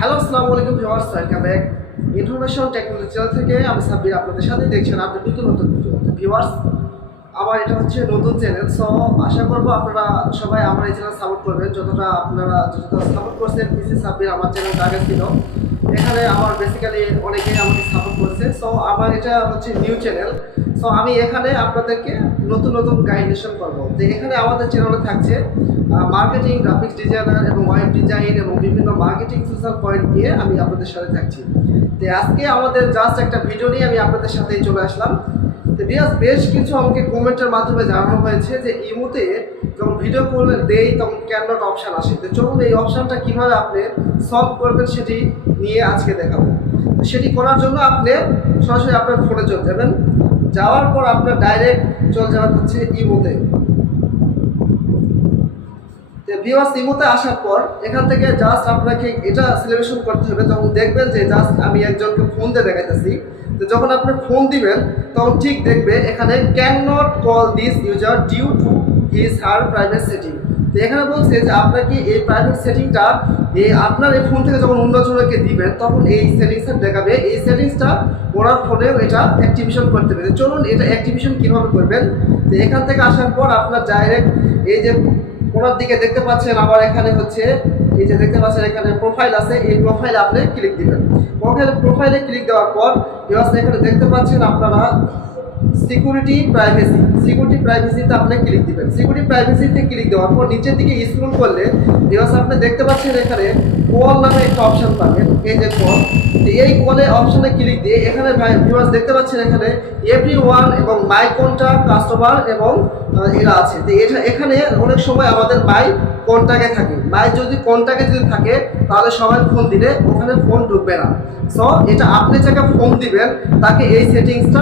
Hello আসসালামু আলাইকুম viewers, welcome back information technology channel থেকে। আমি সাব্বির আপনাদের সাথে দেখছেন আপনি নতুন ভিডিও। ভিউয়ার্স, আমার এটা হচ্ছে নতুন চ্যানেল, সো আশা করবো আপনারা সবাই আমার এই চ্যানেল সাপোর্ট করবেন যতটা সাপোর্ট করছেন। পিসি সাব্বির আমার চ্যানেলটা আগে ছিল, এখানে আমার বেসিক্যালি অনেকেই আমাকে সাপোর্ট করছে। সো আমার এটা হচ্ছে নিউ চ্যানেল, সো আমি এখানে আপনাদেরকে নতুন গাইডেশন করবো। তো এখানে আমাদের চ্যানেলে থাকছে মার্কেটিং, গ্রাফিক্স ডিজাইনার এবং ওয়েব ডিজাইন এবং বিভিন্ন মার্কেটিং সোশ্যাল পয়েন্ট নিয়ে আমি আপনাদের সাথে থাকছি। তো আজকে আমাদের জাস্ট একটা ভিডিও নিয়ে আমি আপনাদের সাথে চলে আসলাম। তো বেশ কিছু আমাকে কমেন্টের মাধ্যমে জানানো হয়েছে যে ইমোতে যখন ভিডিও করলে দেই তখন ক্যান নট অপশান আসে। তো চলুন এই অপশানটা কীভাবে আপনি সলভ করবেন সেটি নিয়ে আজকে দেখাবো। সেটি করার জন্য আপনি সরাসরি আপনার ফোনে চলে যাবেন, যাওয়ার পর আপনার ডাইরেক্ট চলে যাবেন হচ্ছে ইমোতে। ভিউয়ার্স, ইমোতে আসার পর এখান থেকে জাস্ট আপনাকে এটা সিলেকশন করতে হবে। তখন দেখবেন যে জাস্ট আমি একজনকে ফোন দিয়ে দেখাইতেছি। তো যখন আপনি ফোন দিবেন তখন ঠিক দেখবে এখানে can not call this user due to his her private setting. তো এখানে বলছে যে আপনাকে এই প্রাইভেট সেটিংটা আপনার এই ফোন থেকে যখন অন্যজনকে দিবেন তখন এই সেটিংসটা দেখাবে। এই সেটিংসটা ওনার ফোনেও এটা অ্যাক্টিভেশন করতে হবে। চলুন এটা অ্যাক্টিভেশন কীভাবে করবেন। তো এখান থেকে আসার পর আপনার ডাইরেক্ট এই যে ওনার দিকে দেখতে পাচ্ছেন, আমার এখানে হচ্ছে এই যে দেখতে পাচ্ছেন এখানে প্রোফাইল আছে, এই প্রোফাইলে আপনি ক্লিক দিবেন। প্রোফাইলে ক্লিক দেওয়ার পর এখানে দেখতে পাচ্ছেন আপনারা সিকিউরিটি প্রাইভেসিতে আপনি ক্লিক দিবেন। সিকিউরিটি প্রাইভেসিতে ক্লিক দেওয়ার পর নিচের দিকে স্ক্রল করলে আপনি দেখতে পাচ্ছেন এখানে কল নামে একটা অপশন পাবেন। এই যে কল, এই কলে অপশনে ক্লিক দিয়ে এখানে ভিউয়ার্স দেখতে পাচ্ছেন এখানে এভরিওয়ান এবং মাই কন্টাক্ট, কাস্টমার এবং এরা আছে। তো এখানে অনেক সময় আমাদের মাই কন্ট্যাক্টে থাকে। যদি কন্ট্যাক্টে থাকে তাহলে সবাই ফোন দিলে ওখানে ফোন ঢুকবে না। সো এটা আপনি যাকে ফোন দিবেন তাকে এই সেটিংসটা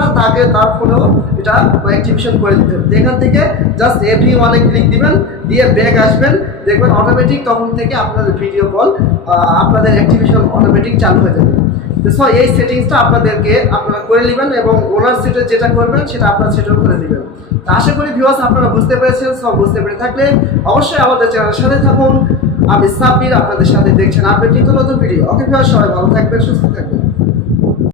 তার ফোনেও এটা অ্যাক্টিভেশন করে দিতে হবে। এখান থেকে জাস্ট এভরিওয়ানে ক্লিক দিবেন, দিয়ে ব্যাক আসবেন, দেখবেন অটোমেটিক তখন থেকে আপনাদের ভিডিও কল আপনাদের অ্যাক্টিভেশন অটোমেটিক চালু হয়ে যাবে। সো এই সেটিংসটা আপনারা করে নেবেন এবং ওনার সেটে যেটা করবেন সেটা আপনার সেটও করে দেবেন। তো আশা করি ভিউয়ার্স আপনারা বুঝতে পেরেছেন। সব বুঝতে পেরে থাকলে অবশ্যই আমাদের চ্যানেলের সাথে থাকুন। আমি সাব্বির আপনাদের সাথে দেখছেন আপনি নতুন ভিডিও। ওকে ভিউয়ার্স, সবাই ভালো থাকবেন, সুস্থ থাকবেন।